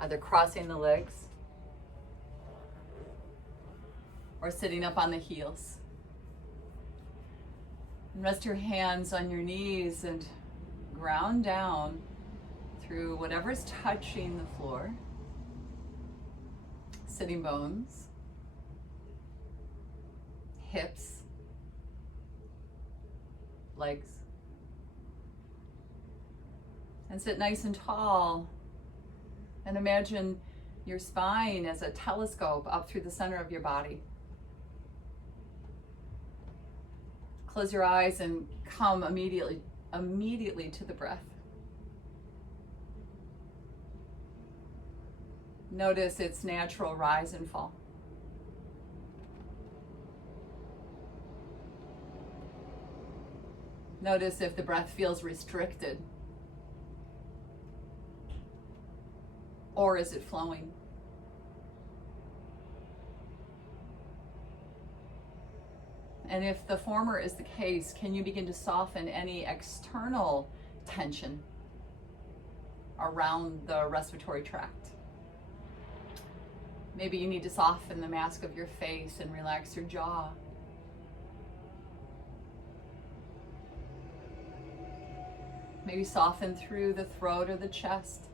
either crossing the legs or sitting up on the heels. And rest your hands on your knees and ground down through whatever's touching the floor. Sitting bones, hips, legs. And sit nice and tall. And imagine your spine as a telescope up through the center of your body. Close your eyes and come immediately to the breath. Notice its natural rise and fall. Notice if the breath feels restricted, or is it flowing? And if the former is the case, can you begin to soften any external tension around the respiratory tract? Maybe you need to soften the mask of your face and relax your jaw. Maybe soften through the throat or the chest.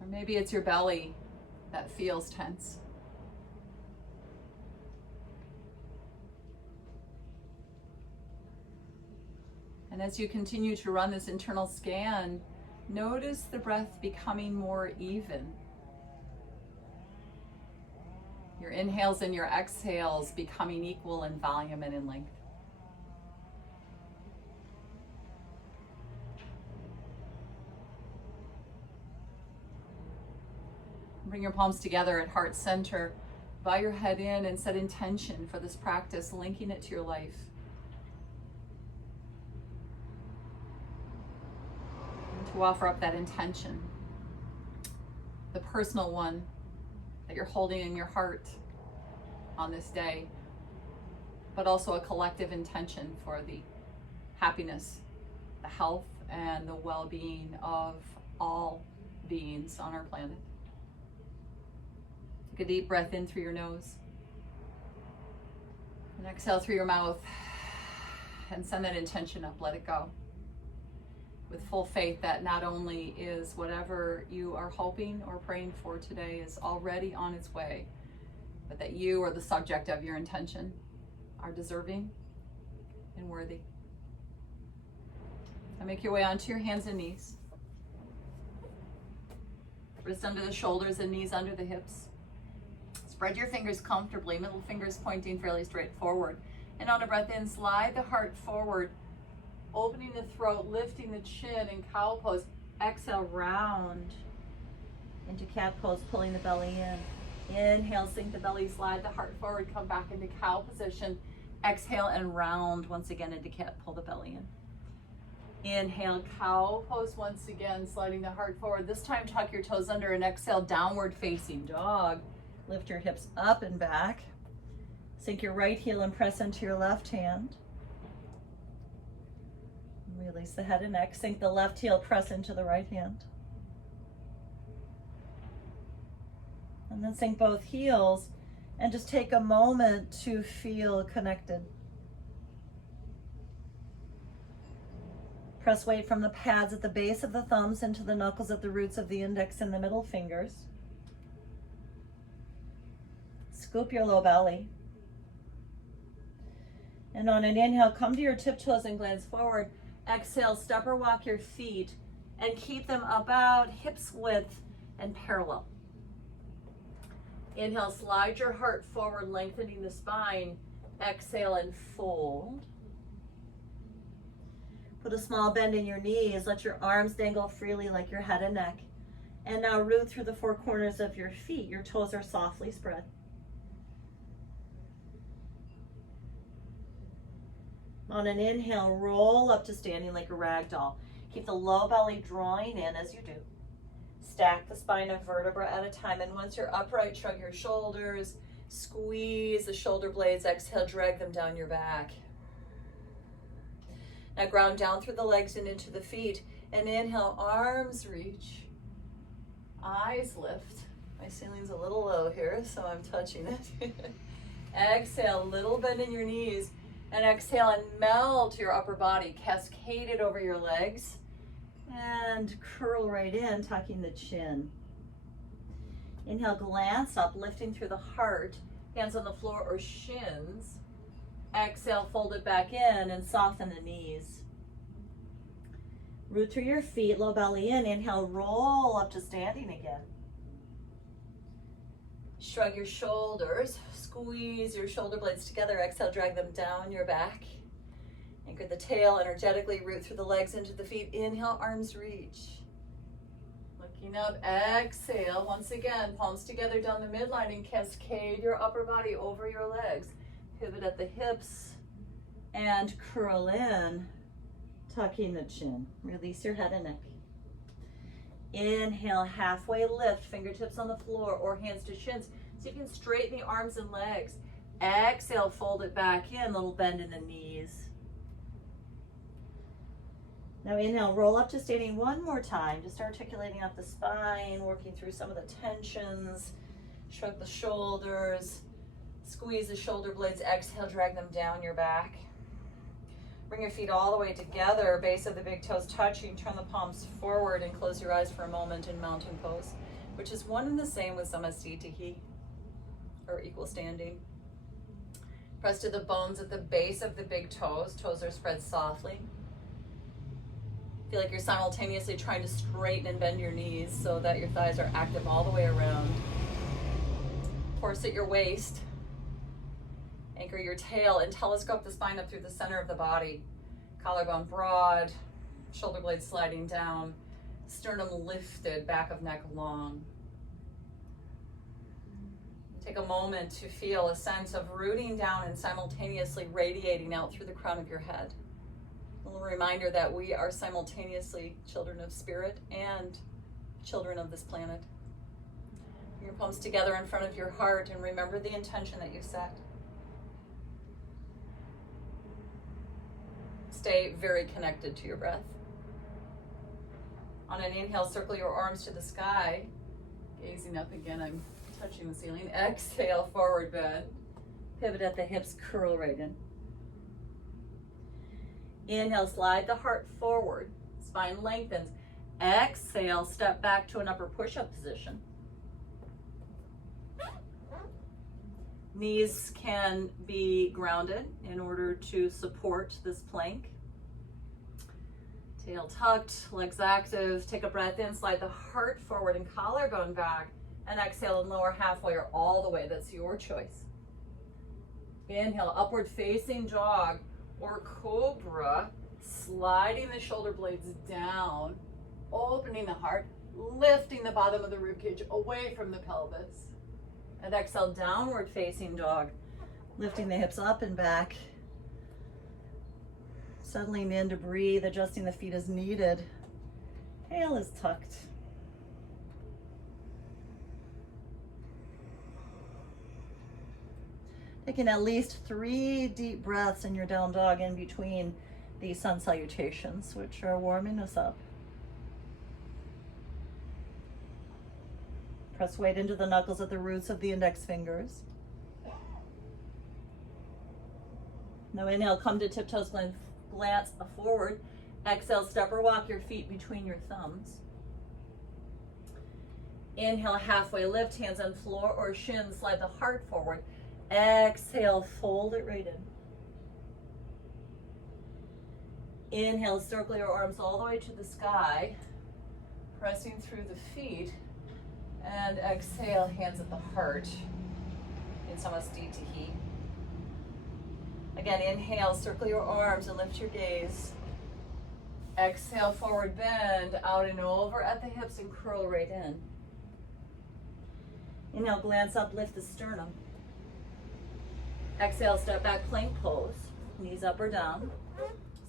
Or maybe it's your belly that feels tense. And as you continue to run this internal scan, notice the breath becoming more even. Your inhales and your exhales becoming equal in volume and in length. Bring your palms together at heart center. Bow your head in and set intention for this practice, linking it to your life. To offer up that intention, the personal one that you're holding in your heart on this day, but also a collective intention for the happiness, the health, and the well-being of all beings on our planet. Take a deep breath in through your nose and exhale through your mouth, and send that intention up, let it go. With full faith that not only is whatever you are hoping or praying for today is already on its way, but that you or the subject of your intention are deserving and worthy. Now make your way onto your hands and knees. Wrists under the shoulders and knees under the hips. Spread your fingers comfortably, middle fingers pointing fairly straight forward. And on a breath in, slide the heart forward, opening the throat, lifting the chin in cow pose. Exhale, round into cat pose, pulling the belly in. Inhale, sink the belly, slide the heart forward, come back into cow position. Exhale and round once again into cat, pull the belly in. Inhale, cow pose once again, sliding the heart forward. This time tuck your toes under and exhale, downward facing dog. Lift your hips up and back. Sink your right heel and press into your left hand. Release the head and neck. Sink the left heel, press into the right hand. And then sink both heels and just take a moment to feel connected. Press weight from the pads at the base of the thumbs into the knuckles at the roots of the index and the middle fingers. Scoop your low belly. And on an inhale, come to your tiptoes and glance forward. Exhale, step or walk your feet and keep them about hips width and parallel. Inhale, slide your heart forward, lengthening the spine. Exhale and fold. Put a small bend in your knees. Let your arms dangle freely like your head and neck. And now root through the four corners of your feet. Your toes are softly spread. On an inhale, roll up to standing like a rag doll. Keep the low belly drawing in as you do. Stack the spine a vertebra at a time, and once you're upright, shrug your shoulders, squeeze the shoulder blades, exhale, drag them down your back. Now ground down through the legs and into the feet. And inhale, arms reach. Eyes lift. My ceiling's a little low here, so I'm touching it. Exhale, little bend in your knees. And exhale and melt your upper body. Cascade it over your legs. And curl right in, tucking the chin. Inhale, glance up, lifting through the heart. Hands on the floor or shins. Exhale, fold it back in and soften the knees. Root through your feet, low belly in. Inhale, roll up to standing again. Shrug your shoulders, squeeze your shoulder blades together. Exhale, drag them down your back. Anchor the tail, energetically root through the legs into the feet. Inhale, arms reach. Looking up, exhale. Once again, palms together down the midline and cascade your upper body over your legs. Pivot at the hips and curl in, tucking the chin. Release your head and neck. Inhale, halfway lift, fingertips on the floor or hands to shins so you can straighten the arms and legs. Exhale, fold it back in, little bend in the knees. Now inhale, roll up to standing one more time, just articulating up the spine, working through some of the tensions. Shrug the shoulders, squeeze the shoulder blades. Exhale, drag them down your back. Bring your feet all the way together, base of the big toes touching. Turn the palms forward and close your eyes for a moment in mountain pose, which is one and the same with Samasthiti, or equal standing. Press to the bones at the base of the big toes. Toes are spread softly. Feel like you're simultaneously trying to straighten and bend your knees so that your thighs are active all the way around. Corset your waist. Anchor your tail and telescope the spine up through the center of the body. Collarbone broad, shoulder blades sliding down, sternum lifted, back of neck long. Take a moment to feel a sense of rooting down and simultaneously radiating out through the crown of your head. A little reminder that we are simultaneously children of spirit and children of this planet. Bring your palms together in front of your heart and remember the intention that you set. Stay very connected to your breath. On an inhale, circle your arms to the sky. Gazing up again, I'm touching the ceiling. Exhale, forward bend. Pivot at the hips, curl right in. Inhale, slide the heart forward. Spine lengthens. Exhale, step back to an upper push-up position. Knees can be grounded in order to support this plank. Tail tucked, legs active. Take a breath in, slide the heart forward and collarbone back. And exhale and lower halfway or all the way. That's your choice. Inhale, upward facing dog or cobra. Sliding the shoulder blades down. Opening the heart. Lifting the bottom of the ribcage away from the pelvis. And exhale, downward facing dog. Lifting the hips up and back. Settling in to breathe, adjusting the feet as needed. Tail is tucked. Taking at least 3 deep breaths in your down dog in between these sun salutations, which are warming us up. Press weight into the knuckles at the roots of the index fingers. Now inhale, come to tiptoes, glance forward. Exhale, step or walk your feet between your thumbs. Inhale, halfway lift, hands on floor or shins, slide the heart forward. Exhale, fold it right in. Inhale, circle your arms all the way to the sky, pressing through the feet. And exhale, hands at the heart in Samasthiti. Again, inhale, circle your arms and lift your gaze. Exhale, forward bend, out and over at the hips and curl right in. Inhale, glance up, lift the sternum. Exhale, step back, plank pose. Knees up or down.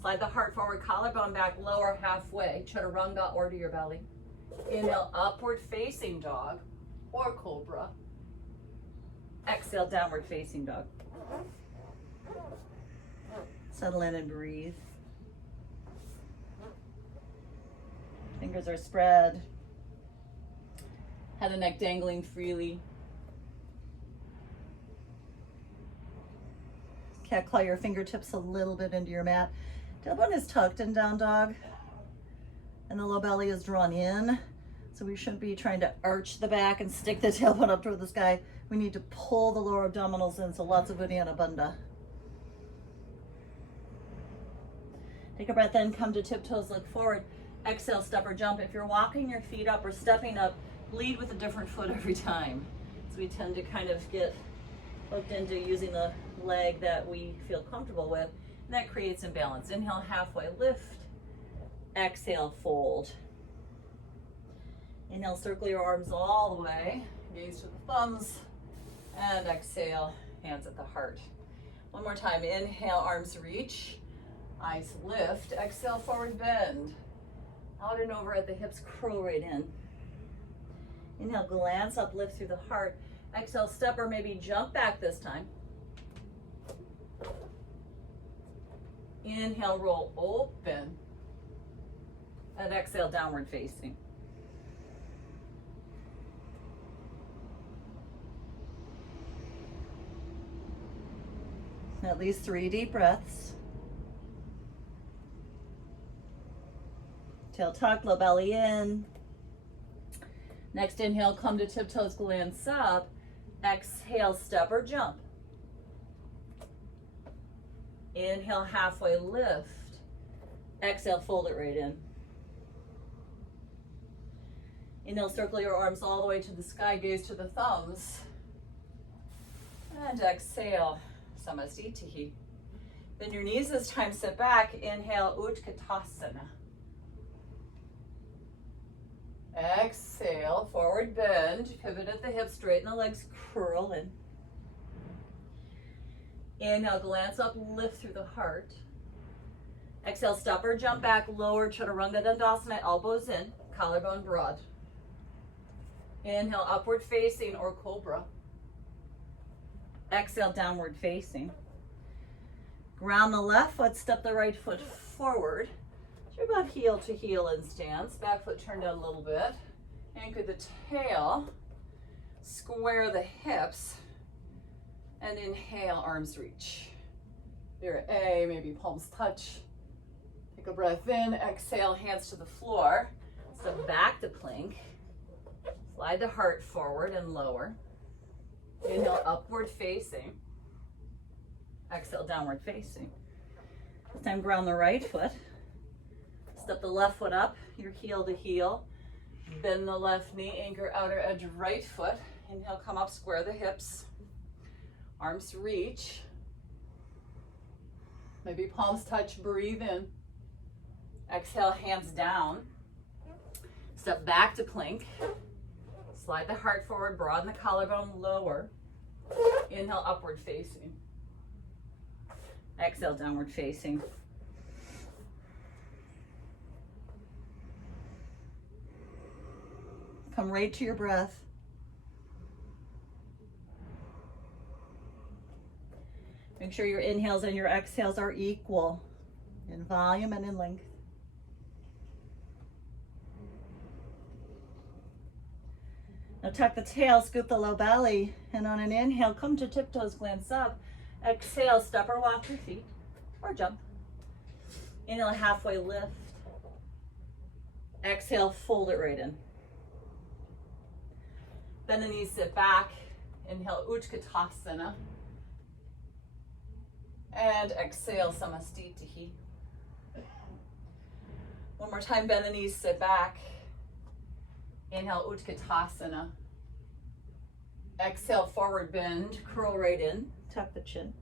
Slide the heart forward, collarbone back, lower halfway, chaturanga or to your belly. Inhale, upward facing dog or cobra. Exhale, downward facing dog. Settle in and breathe. Fingers are spread. Head and neck dangling freely. Cat claw your fingertips a little bit into your mat. Tailbone is tucked in down dog. And the low belly is drawn in. So we shouldn't be trying to arch the back and stick the tailbone up toward the sky. We need to pull the lower abdominals in, so lots of Uddiyana Bandha. Take a breath in, come to tiptoes, look forward. Exhale, step or jump. If you're walking your feet up or stepping up, lead with a different foot every time. So we tend to kind of get hooked into using the leg that we feel comfortable with, and that creates imbalance. Inhale, halfway lift. Exhale, fold. Inhale, circle your arms all the way. Gaze to the thumbs. And exhale, hands at the heart. One more time. Inhale, arms reach. Eyes lift. Exhale, forward bend. Out and over at the hips, curl right in. Inhale, glance up, lift through the heart. Exhale, step or maybe jump back this time. Inhale, roll open. And exhale, downward facing. At least 3 deep breaths. Tail tucked, low belly in. Next inhale, come to tiptoes, glance up. Exhale, step or jump. Inhale, halfway lift. Exhale, fold it right in. Inhale, circle your arms all the way to the sky, gaze to the thumbs. And exhale, Samasthiti. Bend your knees this time, sit back. Inhale, Utkatasana. Exhale, forward bend, pivot at the hips, straighten the legs, curl in. Inhale, glance up, lift through the heart. Exhale, step or jump back, lower Chaturanga Dandasana, elbows in, collarbone broad. Inhale, upward facing or cobra. Exhale, downward facing. Ground the left foot, step the right foot forward. So you're about heel to heel in stance. Back foot turned down a little bit. Anchor the tail. Square the hips. And inhale, arms reach. Here, A, maybe palms touch. Take a breath in. Exhale, hands to the floor. Step back to plank. Slide the heart forward and lower. Inhale, upward facing. Exhale, downward facing. This time, ground the right foot. Step the left foot up, your heel to heel. Bend the left knee, anchor outer edge right foot. Inhale, come up, square the hips. Arms reach. Maybe palms touch, breathe in. Exhale, hands down. Step back to plank. Slide the heart forward, broaden the collarbone, lower. Inhale, upward facing. Exhale, downward facing. Come right to your breath. Make sure your inhales and your exhales are equal in volume and in length. Now tuck the tail, scoop the low belly, and on an inhale, come to tiptoes, glance up. Exhale, step or walk your feet, or jump. Inhale, halfway lift. Exhale, fold it right in. Bend the knees, sit back. Inhale, Utkatasana. And exhale, Samastitihi. One more time, bend the knees, sit back. Inhale, Utkatasana. Exhale, forward bend, curl right in, tuck the chin.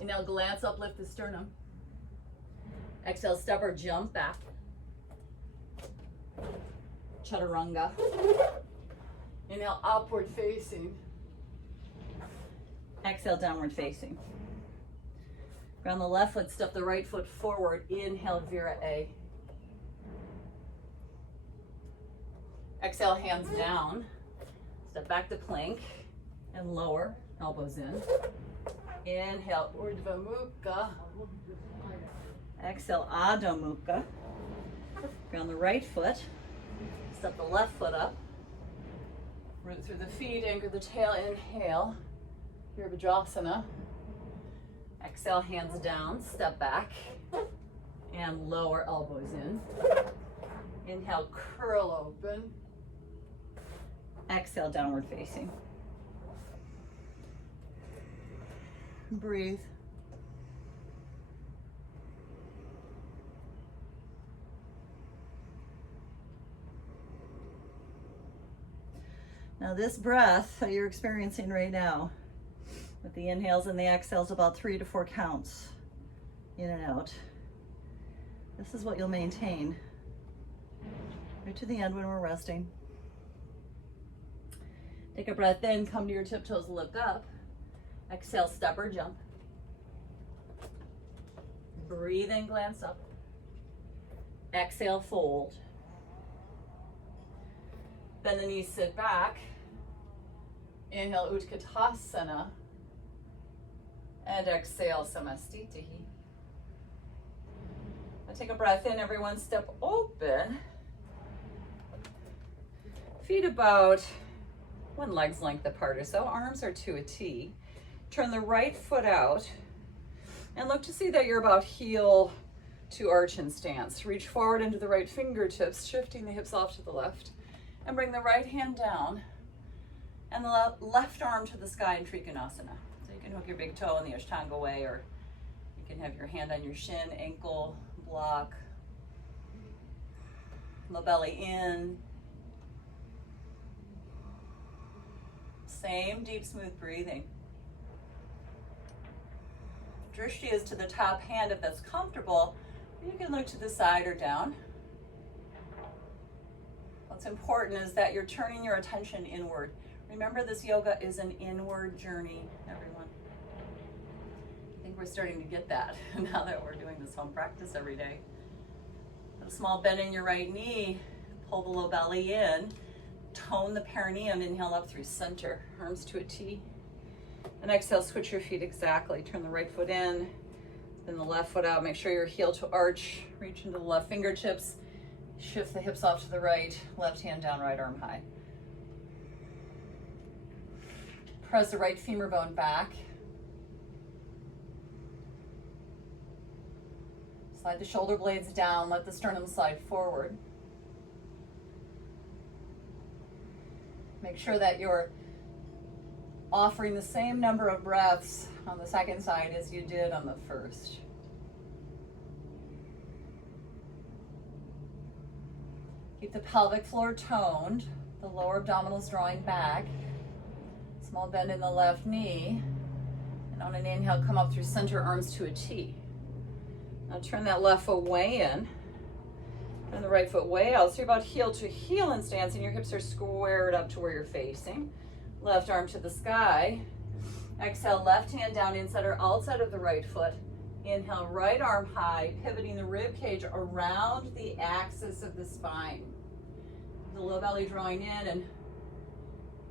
Inhale, glance up, lift the sternum. Exhale, step or jump back. Chaturanga. Inhale, upward facing. Exhale, downward facing. Ground the left foot, step the right foot forward. Inhale, Vira A. Exhale, hands down. Step back to plank and lower, elbows in. Inhale, Urdhva Mukha. Exhale, Adho Mukha. Ground the right foot. Step the left foot up. Root through the feet, anchor the tail, inhale. Virabhadrasana. Exhale, hands down, step back. And lower elbows in. Inhale, curl open. Exhale, downward facing. Breathe. Now this breath that you're experiencing right now, with the inhales and the exhales, about 3 to 4 counts in and out. This is what you'll maintain right to the end when we're resting. Take a breath in, come to your tiptoes, look up. Exhale, step or jump. Breathe in, glance up. Exhale, fold. Bend the knees, sit back. Inhale, Utkatasana. And exhale, Samastitihi. Now take a breath in, everyone, step open. Feet about 1 leg's length apart or so. Arms are to a T. Turn the right foot out and look to see that you're about heel to arch in stance. Reach forward into the right fingertips, shifting the hips off to the left, and bring the right hand down and the left arm to the sky in Trikonasana. So you can hook your big toe in the Ashtanga way, or you can have your hand on your shin, ankle, block, low belly in. Same deep, smooth breathing. Drishti is to the top hand if that's comfortable. You can look to the side or down. What's important is that you're turning your attention inward. Remember, this yoga is an inward journey, everyone. I think we're starting to get that now that we're doing this home practice every day. A small bend in your right knee, pull the low belly in, tone the perineum, inhale up through center, arms to a T. And exhale, switch your feet exactly. Turn the right foot in, then the left foot out. Make sure your heel to arch, reach into the left fingertips, shift the hips off to the right, left hand down, right arm high. Press the right femur bone back. Slide the shoulder blades down, let the sternum slide forward. Make sure that you're offering the same number of breaths on the second side as you did on the first. Keep the pelvic floor toned, the lower abdominals drawing back. Small bend in the left knee. And on an inhale, come up through center, arms to a T. Now turn that left foot way in. And the right foot way out. So you're about heel to heel in stance, and your hips are squared up to where you're facing. Left arm to the sky. Exhale, left hand down inside or outside of the right foot. Inhale, right arm high, pivoting the rib cage around the axis of the spine. The low belly drawing in, and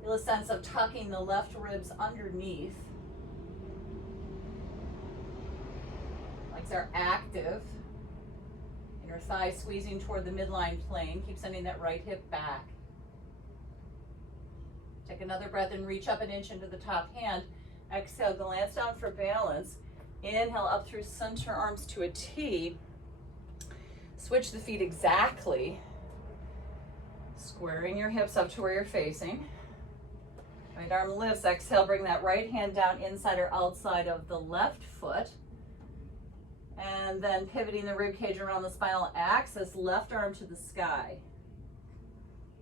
feel a sense of tucking the left ribs underneath. Legs are active. Inner thigh squeezing toward the midline plane. Keep sending that right hip back. Take another breath and reach up an inch into the top hand. Exhale, glance down for balance. Inhale up through center, arms to a T. Switch the feet exactly. Squaring your hips up to where you're facing. Right arm lifts. Exhale, bring that right hand down inside or outside of the left foot. And then pivoting the rib cage around the spinal axis, left arm to the sky.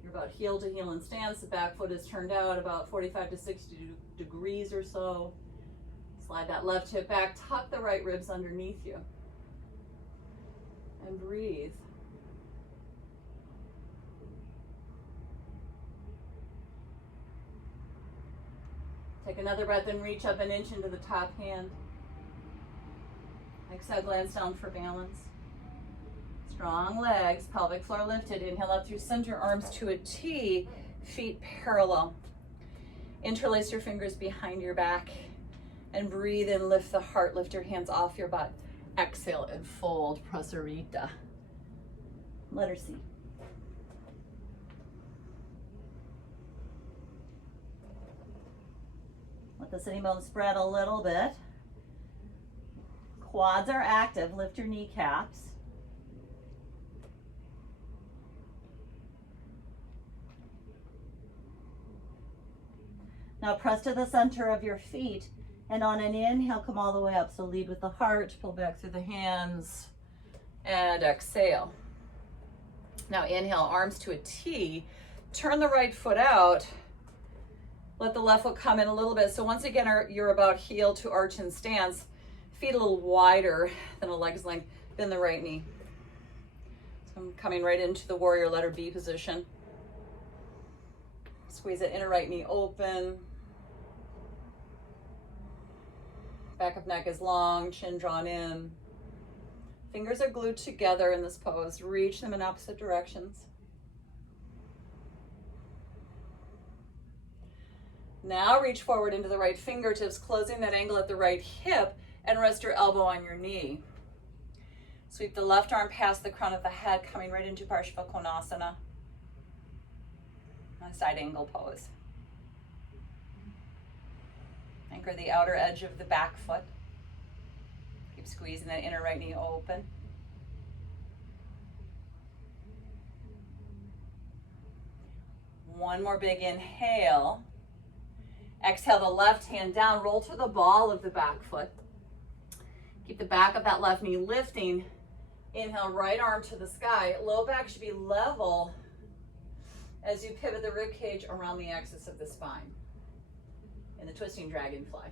You're about heel to heel in stance. The back foot is turned out about 45 to 60 degrees or so. Slide that left hip back, tuck the right ribs underneath you. And breathe. Take another breath and reach up an inch into the top hand. Exhale, glance down for balance. Strong legs, pelvic floor lifted. Inhale up through center, arms to a T, feet parallel. Interlace your fingers behind your back and breathe in, lift the heart, lift your hands off your butt. Exhale and fold, Prasarita. Letter C. Let the sitting bones spread a little bit. Quads are active. Lift your kneecaps. Now press to the center of your feet, and on an inhale, come all the way up. So lead with the heart, pull back through the hands, and exhale. Now inhale, arms to a T. Turn the right foot out. Let the left foot come in a little bit. So once again, you're about heel to arch in stance. Feet a little wider than a leg's length, then the right knee. So I'm coming right into the warrior letter B position. Squeeze that inner right knee open. Back of neck is long, chin drawn in. Fingers are glued together in this pose. Reach them in opposite directions. Now reach forward into the right fingertips, closing that angle at the right hip, and rest your elbow on your knee. Sweep the left arm past the crown of the head, coming right into Parshva Konasana. A side angle pose. Anchor the outer edge of the back foot. Keep squeezing that inner right knee open. One more big inhale. Exhale the left hand down, roll to the ball of the back foot. Keep the back of that left knee lifting. Inhale, right arm to the sky. Low back should be level as you pivot the rib cage around the axis of the spine in the twisting dragonfly.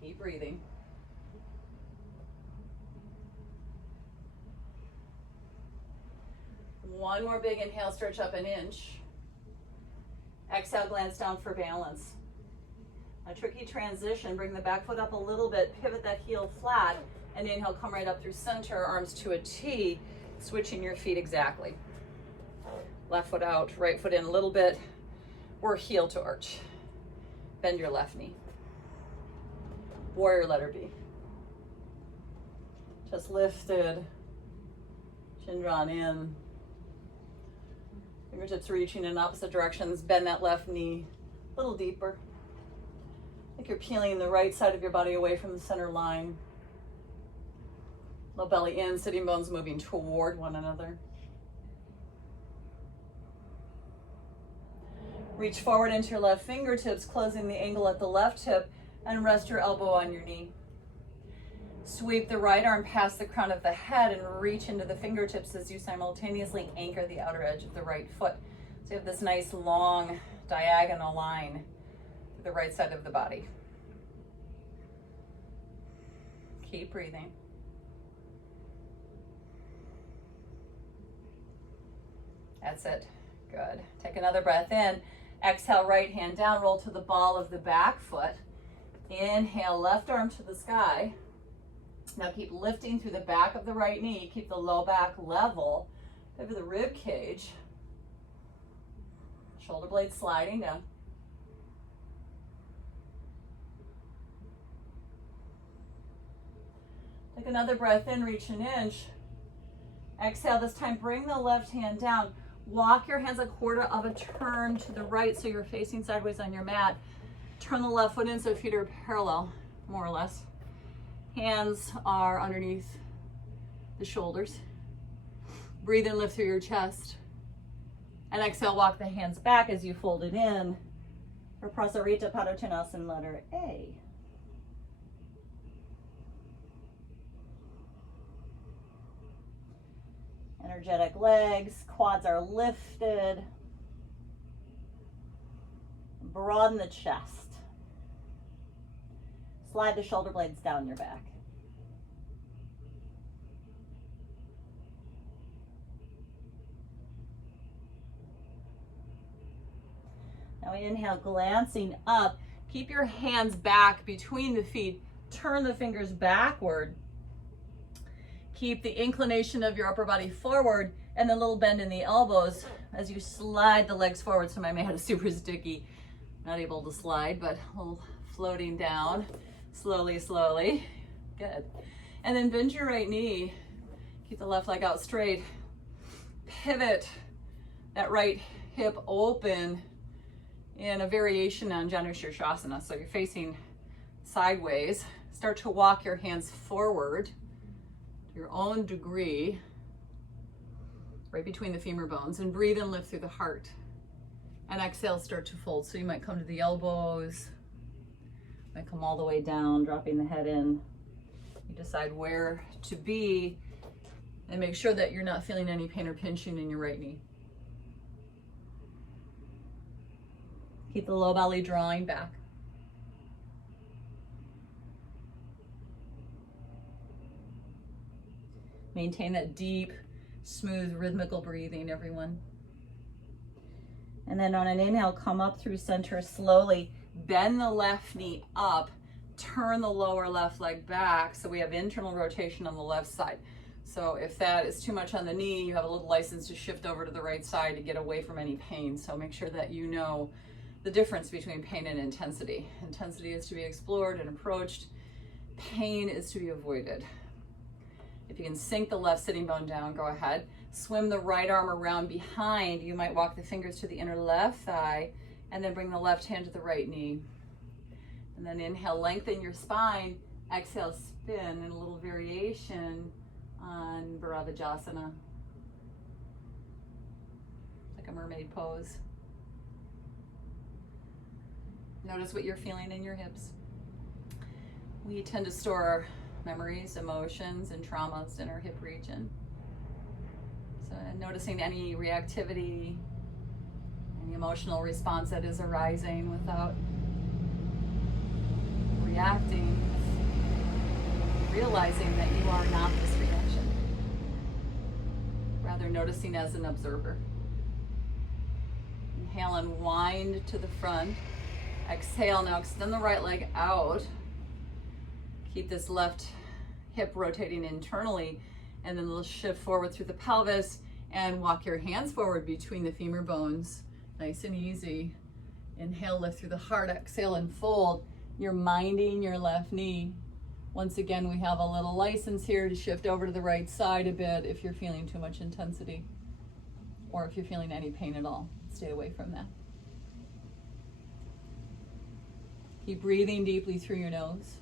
Keep breathing. One more big inhale, stretch up an inch. Exhale, glance down for balance. A tricky transition, bring the back foot up a little bit, pivot that heel flat, and inhale, come right up through center, arms to a T, switching your feet exactly. Left foot out, right foot in a little bit, or heel to arch. Bend your left knee. Warrior letter B. Just lifted, chin drawn in. Fingertips reaching in opposite directions. Bend that left knee a little deeper. Like you're peeling the right side of your body away from the center line. Low belly in, sitting bones moving toward one another. Reach forward into your left fingertips, closing the angle at the left hip, and rest your elbow on your knee. Sweep the right arm past the crown of the head and reach into the fingertips as you simultaneously anchor the outer edge of the right foot. So you have this nice long diagonal line to the right side of the body. Keep breathing. That's it. Good. Take another breath in. Exhale, right hand down, roll to the ball of the back foot. Inhale, left arm to the sky. Now keep lifting through the back of the right knee. Keep the low back level over the rib cage. Shoulder blades sliding down. Take another breath in, reach an inch. Exhale, this time bring the left hand down. Walk your hands a quarter of a turn to the right so you're facing sideways on your mat. Turn the left foot in so feet are parallel, more or less. Hands are underneath the shoulders. Breathe in, lift through your chest. And exhale, walk the hands back as you fold it in for Prasarita Padottanasana letter A. Energetic legs, quads are lifted. Broaden the chest. Slide the shoulder blades down your back. Now inhale, glancing up. Keep your hands back between the feet. Turn the fingers backward. Keep the inclination of your upper body forward and a little bend in the elbows as you slide the legs forward. So my mat is super sticky. Not able to slide, but a little floating down. Slowly, slowly. Good. And then bend your right knee. Keep the left leg out straight. Pivot that right hip open in a variation on Janushirshasana. So you're facing sideways. Start to walk your hands forward to your own degree, right between the femur bones, and breathe and lift through the heart. And exhale, start to fold. So you might come to the elbows, might come all the way down, dropping the head in. You decide where to be, and make sure that you're not feeling any pain or pinching in your right knee. Keep the low belly drawing back. Maintain that deep, smooth, rhythmical breathing, everyone. And then on an inhale, come up through center slowly. Bend the left knee up. Turn the lower left leg back so we have internal rotation on the left side. So if that is too much on the knee, you have a little license to shift over to the right side to get away from any pain. So make sure that you know the difference between pain and intensity. Intensity is to be explored and approached. Pain is to be avoided. If you can sink the left sitting bone down, go ahead. Swim the right arm around behind. You might walk the fingers to the inner left thigh and then bring the left hand to the right knee. And then inhale, lengthen your spine. Exhale, spin in a little variation on Bharavajasana. Like a mermaid pose. Notice what you're feeling in your hips. We tend to store memories, emotions, and traumas in our hip region. So noticing any reactivity, any emotional response that is arising without reacting, realizing that you are not this reaction, rather noticing as an observer. Inhale and wind to the front. Exhale, now extend the right leg out. Keep this left hip rotating internally, and then we'll shift forward through the pelvis and walk your hands forward between the femur bones. Nice and easy. Inhale, lift through the heart. Exhale and fold. You're minding your left knee. Once again, we have a little license here to shift over to the right side a bit if you're feeling too much intensity, or if you're feeling any pain at all. Stay away from that. Keep breathing deeply through your nose.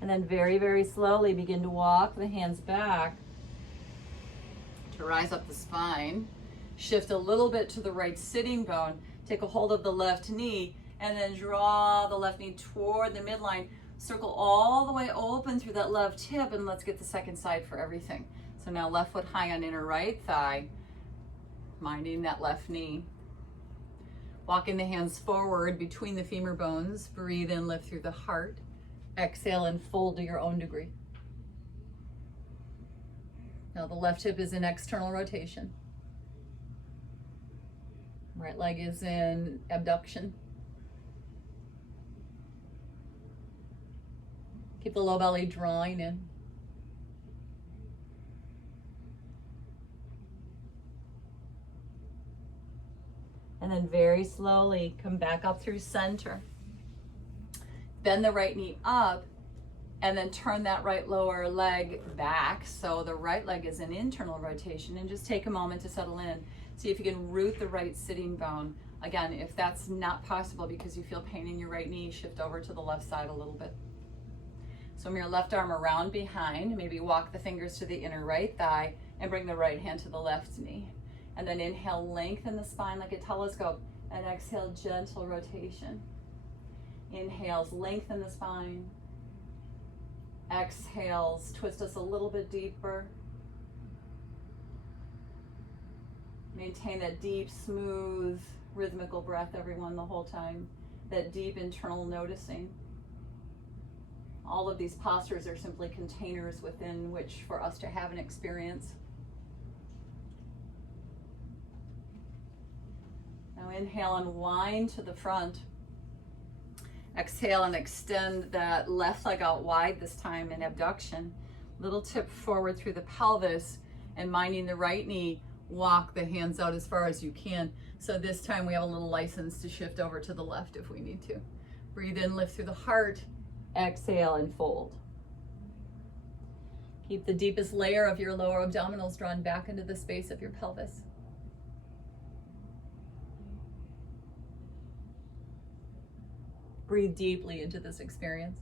And then very, very slowly begin to walk the hands back to rise up the spine. Shift a little bit to the right sitting bone. Take a hold of the left knee and then draw the left knee toward the midline. Circle all the way open through that left hip, and let's get the second side for everything. So now left foot high on inner right thigh, minding that left knee. Walking the hands forward between the femur bones. Breathe in, lift through the heart. Exhale and fold to your own degree. Now the left hip is in external rotation. Right leg is in abduction. Keep the low belly drawing in. And then very slowly come back up through center. Bend the right knee up and then turn that right lower leg back. So the right leg is in internal rotation, and just take a moment to settle in. See if you can root the right sitting bone. Again, if that's not possible because you feel pain in your right knee, shift over to the left side a little bit. Swim your left arm around behind, maybe walk the fingers to the inner right thigh and bring the right hand to the left knee. And then inhale, lengthen the spine like a telescope, and exhale, gentle rotation. Inhales, lengthen the spine. Exhales, twist us a little bit deeper. Maintain that deep, smooth, rhythmical breath, everyone, the whole time. That deep internal noticing. All of these postures are simply containers within which for us to have an experience. Now inhale and wind to the front. Exhale and extend that left leg out wide this time in abduction. Little tip forward through the pelvis, and minding the right knee, walk the hands out as far as you can. So this time we have a little license to shift over to the left if we need to. Breathe in, lift through the heart. Exhale and fold. Keep the deepest layer of your lower abdominals drawn back into the space of your pelvis. Breathe deeply into this experience.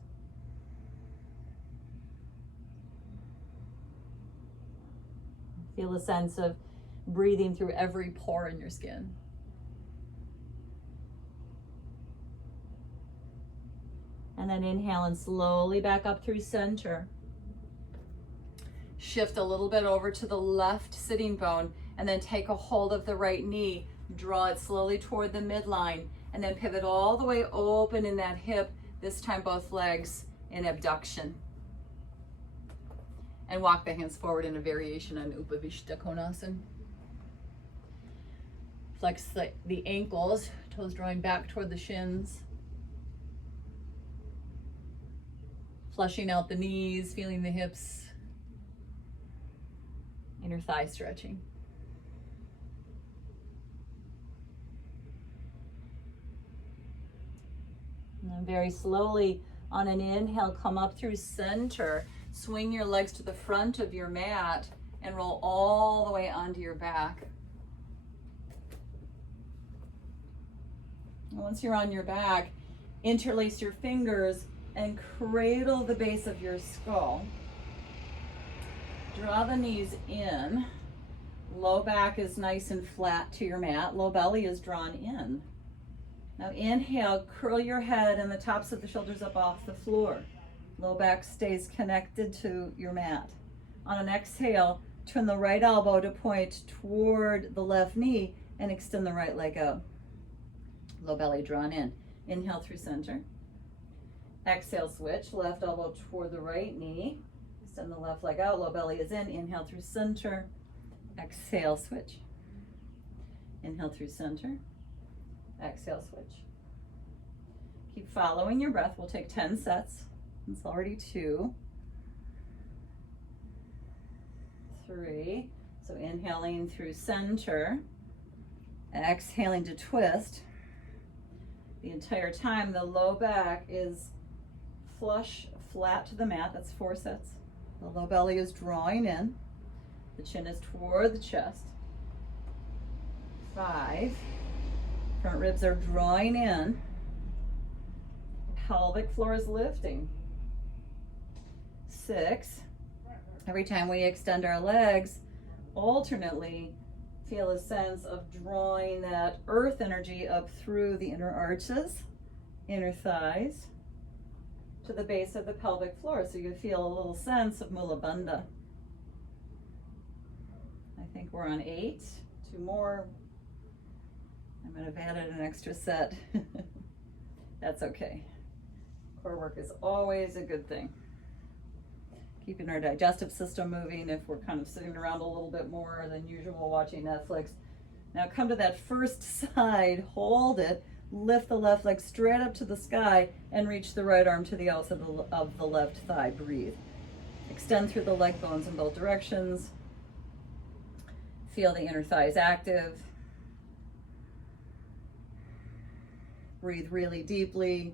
Feel a sense of breathing through every pore in your skin. And then inhale and slowly back up through center. Shift a little bit over to the left sitting bone and then take a hold of the right knee. Draw it slowly toward the midline and then pivot all the way open in that hip, this time both legs in abduction. And walk the hands forward in a variation on Upavishta Konasana. Flex the ankles, toes drawing back toward the shins. Flushing out the knees, feeling the hips. Inner thigh stretching. And then very slowly on an inhale, come up through center. Swing your legs to the front of your mat and roll all the way onto your back. And once you're on your back, interlace your fingers and cradle the base of your skull. Draw the knees in. Low back is nice and flat to your mat. Low belly is drawn in. Now inhale, curl your head and the tops of the shoulders up off the floor. Low back stays connected to your mat. On an exhale, turn the right elbow to point toward the left knee and extend the right leg out. Low belly drawn in. Inhale through center. Exhale, switch. Left elbow toward the right knee. Extend the left leg out. Low belly is in. Inhale through center. Exhale, switch. Inhale through center. Exhale, switch. Keep following your breath. We'll take 10 sets. It's already 2. 3. So inhaling through center. Exhaling to twist. The entire time the low back is flush, flat to the mat. That's 4 sets. The low belly is drawing in. The chin is toward the chest. 5. Front ribs are drawing in. Pelvic floor is lifting. 6. Every time we extend our legs, alternately feel a sense of drawing that earth energy up through the inner arches, inner thighs, to the base of the pelvic floor. So you feel a little sense of Mula Bandha. I think we're on 8. 2 more. I might have added an extra set. That's okay. Core work is always a good thing. Keeping our digestive system moving if we're kind of sitting around a little bit more than usual watching Netflix. Now come to that first side, hold it, lift the left leg straight up to the sky and reach the right arm to the outside of the left thigh. Breathe. Extend through the leg bones in both directions. Feel the inner thighs active. Breathe really deeply.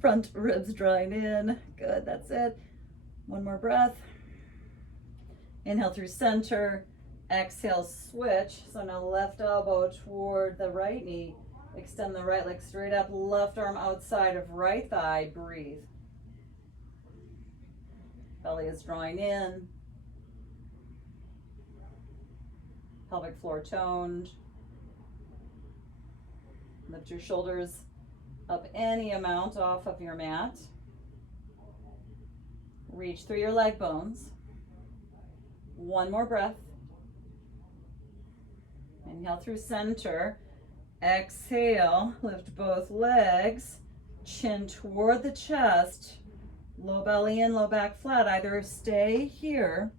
Front ribs drawing in. Good, that's it. 1 more breath. Inhale through center. Exhale, switch. So now left elbow toward the right knee. Extend the right leg straight up. Left arm outside of right thigh. Breathe. Belly is drawing in. Pelvic floor toned. Lift your shoulders up any amount off of your mat. Reach through your leg bones. 1 more breath. Inhale through center. Exhale, lift both legs. Chin toward the chest. Low belly in, low back flat. Either stay here,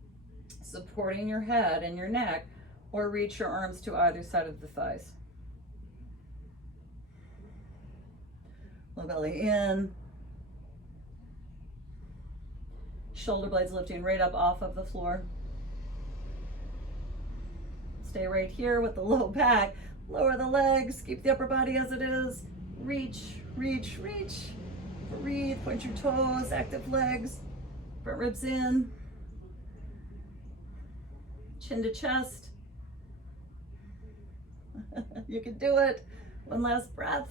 supporting your head and your neck, or reach your arms to either side of the thighs. Low belly in. Shoulder blades lifting right up off of the floor. Stay right here with the low back. Lower the legs, keep the upper body as it is. Reach, reach, reach. Breathe, point your toes, active legs. Front ribs in. Chin to chest. You can do it. One last breath.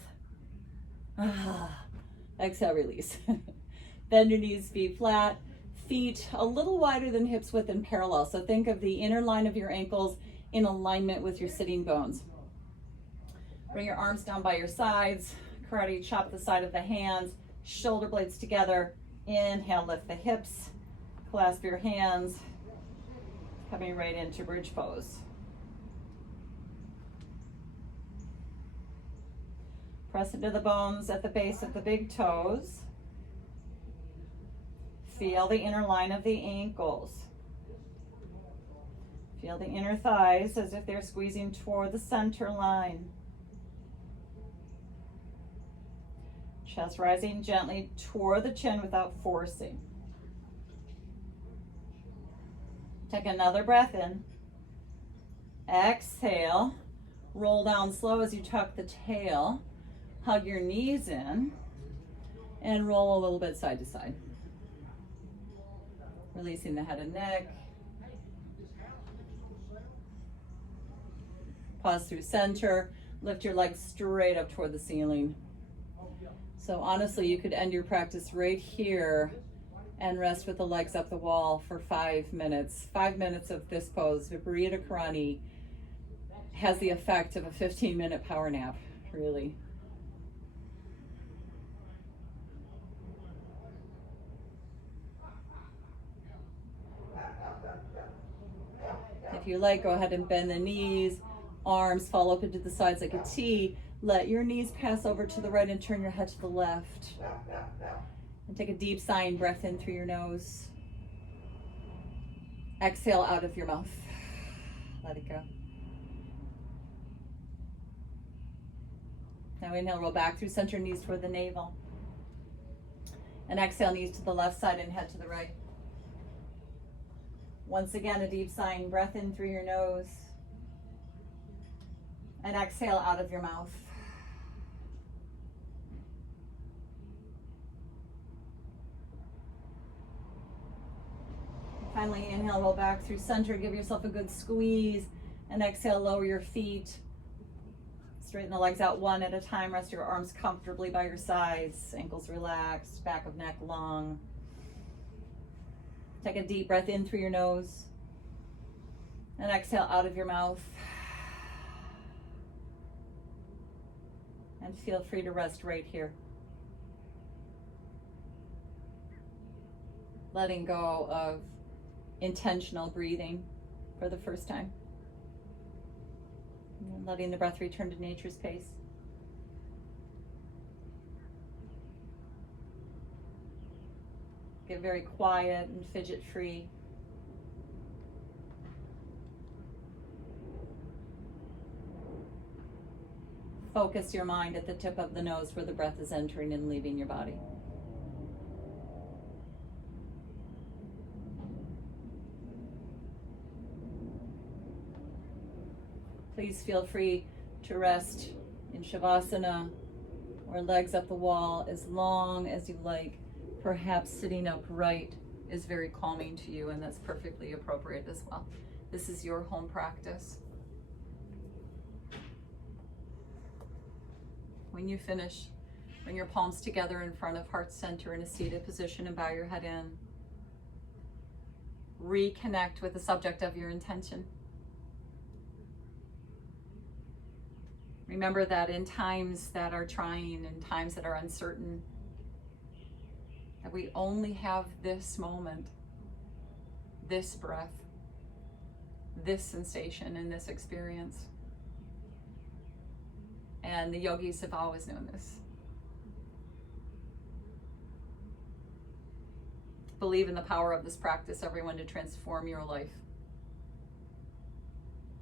Exhale, release. Bend your knees, feet flat. Feet a little wider than hips width and parallel. So think of the inner line of your ankles in alignment with your sitting bones. Bring your arms down by your sides. Karate chop at the side of the hands. Shoulder blades together. Inhale, lift the hips. Clasp your hands. Coming right into bridge pose. Press into the bones at the base of the big toes. Feel the inner line of the ankles. Feel the inner thighs as if they're squeezing toward the center line. Chest rising gently toward the chin without forcing. Take another breath in. Exhale. Roll down slow as you tuck the tail. Hug your knees in. And roll a little bit side to side. Releasing the head and neck. Pause through center. Lift your legs straight up toward the ceiling. So honestly, you could end your practice right here and rest with the legs up the wall for 5 minutes. 5 minutes of this pose, Viparita Karani, has the effect of a 15-minute power nap, really. If you like, go ahead and bend the knees, arms fall up into the sides like a T. Let your knees pass over to the right and turn your head to the left. And take a deep sighing breath in through your nose. Exhale out of your mouth. Let it go. Now inhale, roll back through center, knees toward the navel. And exhale, knees to the left side and head to the right. Once again, a deep sighing breath in through your nose. And exhale out of your mouth. Finally, inhale, roll back through center, give yourself a good squeeze, and exhale, lower your feet. Straighten the legs out one at a time, rest your arms comfortably by your sides, ankles relaxed, back of neck long. Take a deep breath in through your nose, and exhale out of your mouth. And feel free to rest right here. Letting go of intentional breathing for the first time. And letting the breath return to nature's pace. Get very quiet and fidget free. Focus your mind at the tip of the nose where the breath is entering and leaving your body. Please feel free to rest in Shavasana or legs up the wall as long as you like. Perhaps sitting upright is very calming to you, and that's perfectly appropriate as well. This is your home practice. When you finish, bring your palms together in front of heart center in a seated position and bow your head in. Reconnect with the subject of your intention. Remember that in times that are trying and times that are uncertain, that we only have this moment, this breath, this sensation, and this experience. And the yogis have always known this. Believe in the power of this practice, everyone, to transform your life.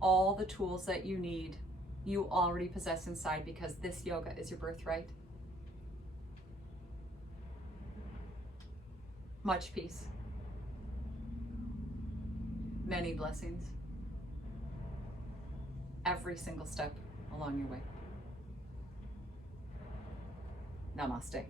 All the tools that you need, you already possess inside, because this yoga is your birthright. Much peace. Many blessings. every single step along your way. Namaste.